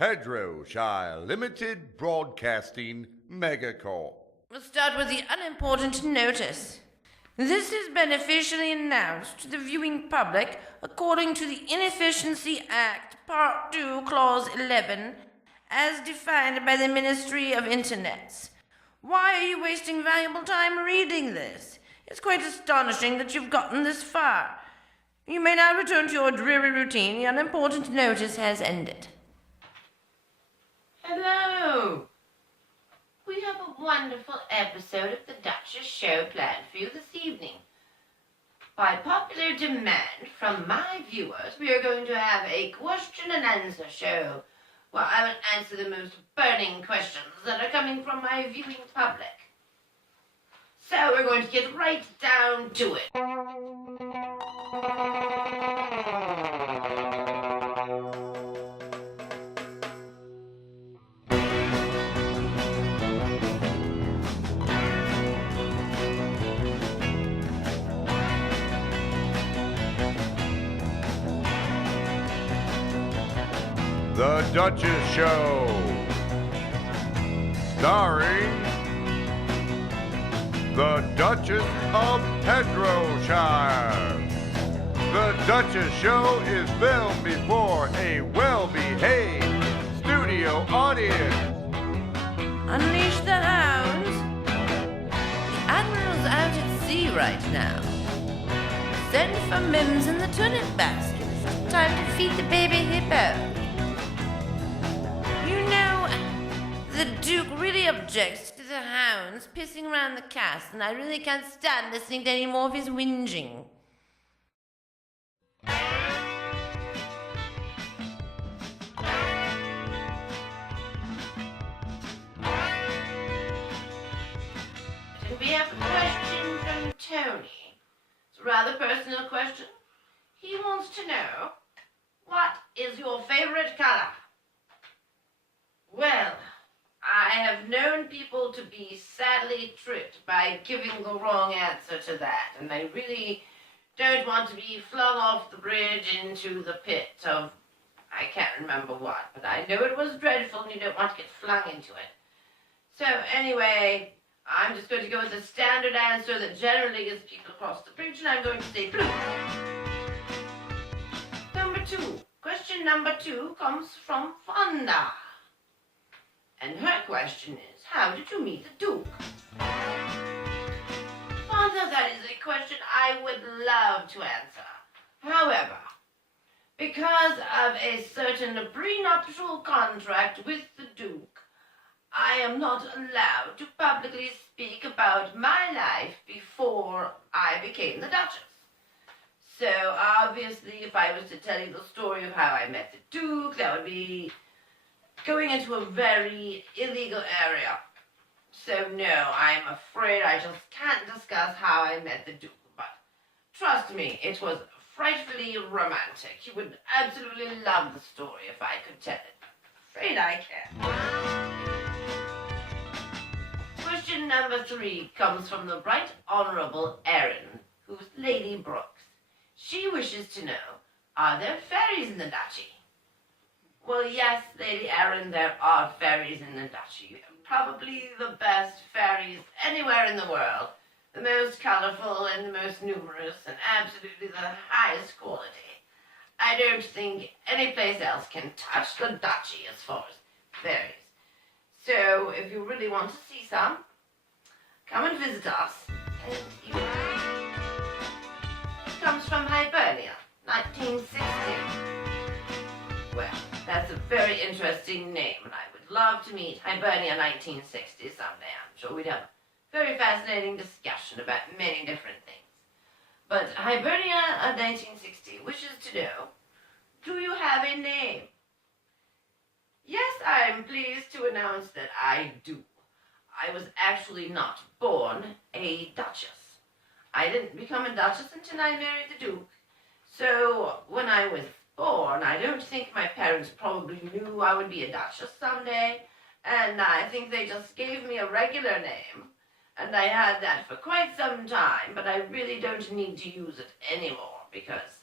Hedgerowshire Limited Broadcasting Mega-Corp. We'll start with the unimportant notice. This is beneficially announced to the viewing public according to the Inefficiency Act, Part 2, Clause 11, as defined by the Ministry of Internets. Why are you wasting valuable time reading this? It's quite astonishing that you've gotten this far. You may now return to your dreary routine. The unimportant notice has ended. Hello! We have a wonderful episode of the Duchess show planned for you this evening. By popular demand from my viewers, we are going to have a question and answer show where I will answer the most burning questions that are coming from my viewing public. So we're going to get right down to it. The Duchess Show, starring the Duchess of Hedgerowshire. The Duchess Show is filmed before a well-behaved studio audience. Unleash the hounds. The Admiral's out at sea right now. Send for Mims in the turnip basket. It's time to feed the baby hippo. You know, the Duke really objects to the hounds pissing around the cast, and I really can't stand listening to any more of his whinging. We have a question from Tony. It's a rather personal question. He wants to know, what is your favorite color? Well, I have known people to be sadly tricked by giving the wrong answer to that, and I really don't want to be flung off the bridge into the pit of, I can't remember what, but I know it was dreadful and you don't want to get flung into it. So anyway, I'm just going to go with the standard answer that generally gets people across the bridge, and I'm going to say blue. Question number two comes from Fonda. And her question is, how did you meet the Duke? Fonda, that is a question I would love to answer. However, because of a certain prenuptial contract with the Duke, I am not allowed to publicly speak about my life before I became the Duchess. So obviously, if I was to tell you the story of how I met the Duke, that would be going into a very illegal area. So no, I'm afraid I just can't discuss how I met the Duke. But trust me, it was frightfully romantic. You would absolutely love the story if I could tell it. Afraid I can't. Question number 3 comes from the Right Honourable Erin, who's Lady Brooks. She wishes to know, are there fairies in the duchy? Well, yes, Lady Erin, there are fairies in the duchy. Probably the best fairies anywhere in the world. The most colourful and the most numerous and absolutely the highest quality. I don't think any place else can touch the duchy as far as fairies. So, if you really want to see some, come and visit us. And you... It comes from Hibernia, 1960. Well, that's a very interesting name, and I would love to meet Hibernia 1960 someday. I'm sure we'd have a very fascinating discussion about many different things. But Hibernia 1960 wishes to know, do you have a name? Yes, I'm pleased to announce that I do. I was actually not born a duchess. I didn't become a duchess until I married the Duke. So when I was born, I don't think my parents probably knew I would be a duchess someday, and I think they just gave me a regular name, and I had that for quite some time, but I really don't need to use it anymore because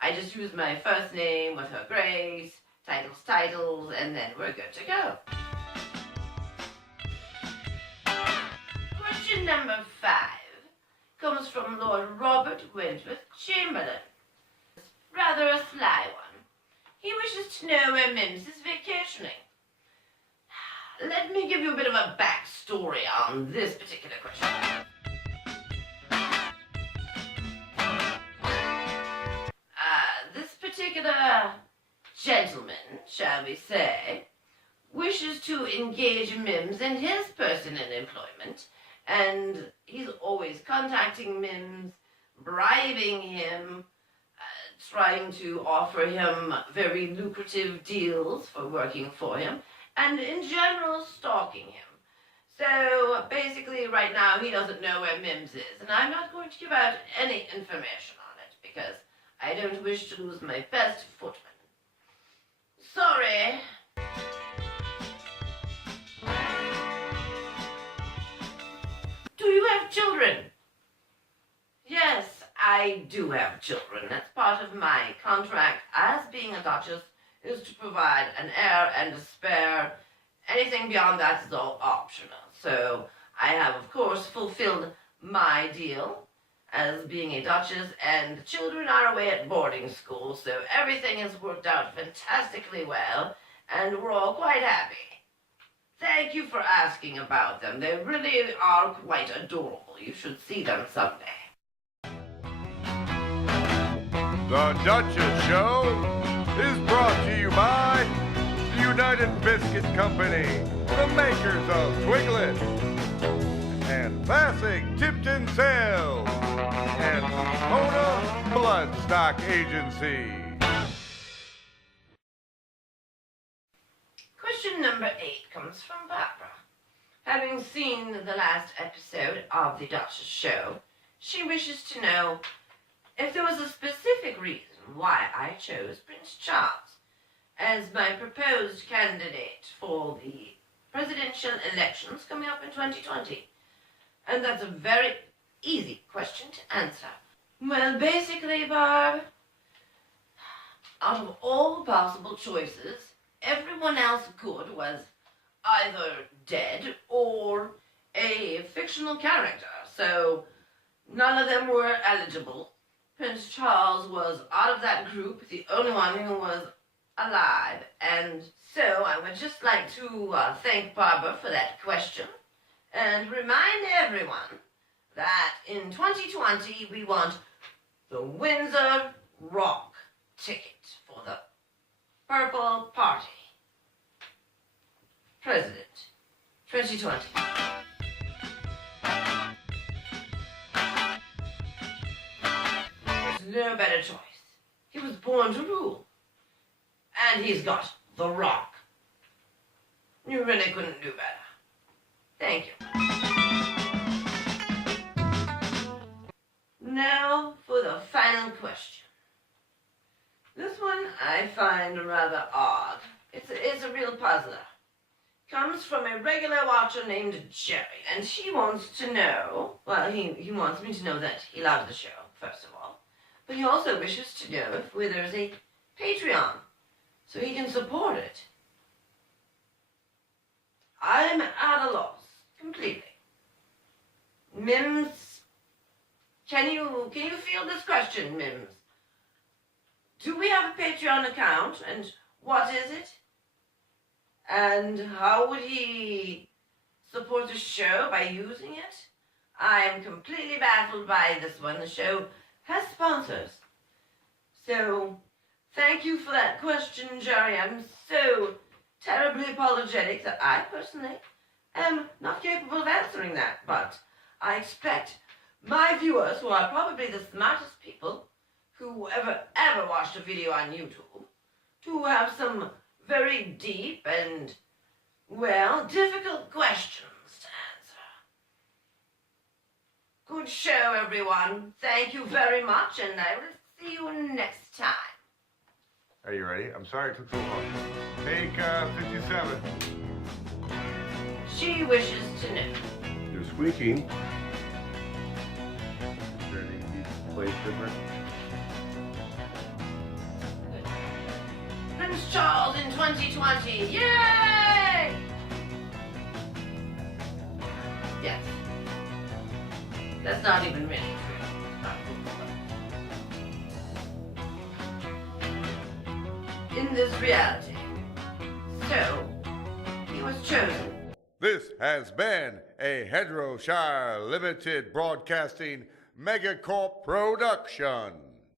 I just use my first name with Her Grace, titles, and then we're good to go. Question number 5 comes from Lord Robert Wentworth Chamberlain. Rather a sly one. He wishes to know where Mims is vacationing. Let me give you a bit of a backstory on this particular question. This particular gentleman, shall we say, wishes to engage Mims in his personal employment, and he's always contacting Mims, bribing him, trying to offer him very lucrative deals for working for him, and in general stalking him. So basically right now he doesn't know where Mims is, and I'm not going to give out any information on it because I don't wish to lose my best footman. Sorry. Do you have children? Yes, I do have children. That's part of my contract as being a duchess, is to provide an heir and a spare. Anything beyond that is all optional. So I have, of course, fulfilled my deal as being a duchess, and the children are away at boarding school, so everything has worked out fantastically well, and we're all quite happy. Thank you for asking about them. They really are quite adorable. You should see them someday. The Duchess Show is brought to you by the United Biscuit Company, the makers of Twiglet, and Classic Tipton Sales, and Kona Bloodstock Agency. Question number 8 comes from Barbara. Having seen the last episode of the Duchess Show, she wishes to know if there was a specific reason why I chose Prince Charles as my proposed candidate for the presidential elections coming up in 2020. And that's a very easy question to answer. Well, basically, Barb, out of all possible choices, everyone else good was either dead or a fictional character, so none of them were eligible. Prince Charles was out of that group, the only one who was alive, and so I would just like to thank Barbara for that question and remind everyone that in 2020 we want the Windsor Rock ticket for the Purple Party. President, 2020. There's no better choice. He was born to rule. And he's got the Rock. You really couldn't do better. Thank you. Now for the final question. This one I find rather odd. It's a real puzzler. Comes from a regular watcher named Jerry, and he wants to know, well, he wants me to know that he loves the show, first of all, but he also wishes to know if there's a Patreon, so he can support it. I'm at a loss, completely. Mims, can you field this question, Mims? Do we have a Patreon account, and what is it? And how would he support the show by using it? I am completely baffled by this one. The show has sponsors. So, thank you for that question, Jerry. I'm so terribly apologetic that I personally am not capable of answering that, but I expect my viewers, who are probably the smartest people who ever watched a video on YouTube, to have some very deep and, well, difficult questions to answer. Good show, everyone. Thank you very much, and I will see you next time. Are you ready? I'm sorry it took so long. Take 57. She wishes to know. You're squeaking. Is there any place different? Prince Prince Charles in 2020. Yay! Yes. That's not even really true. In this reality. So, he was chosen. This has been a Hedgerowshire Limited Broadcasting Mega-Corp production.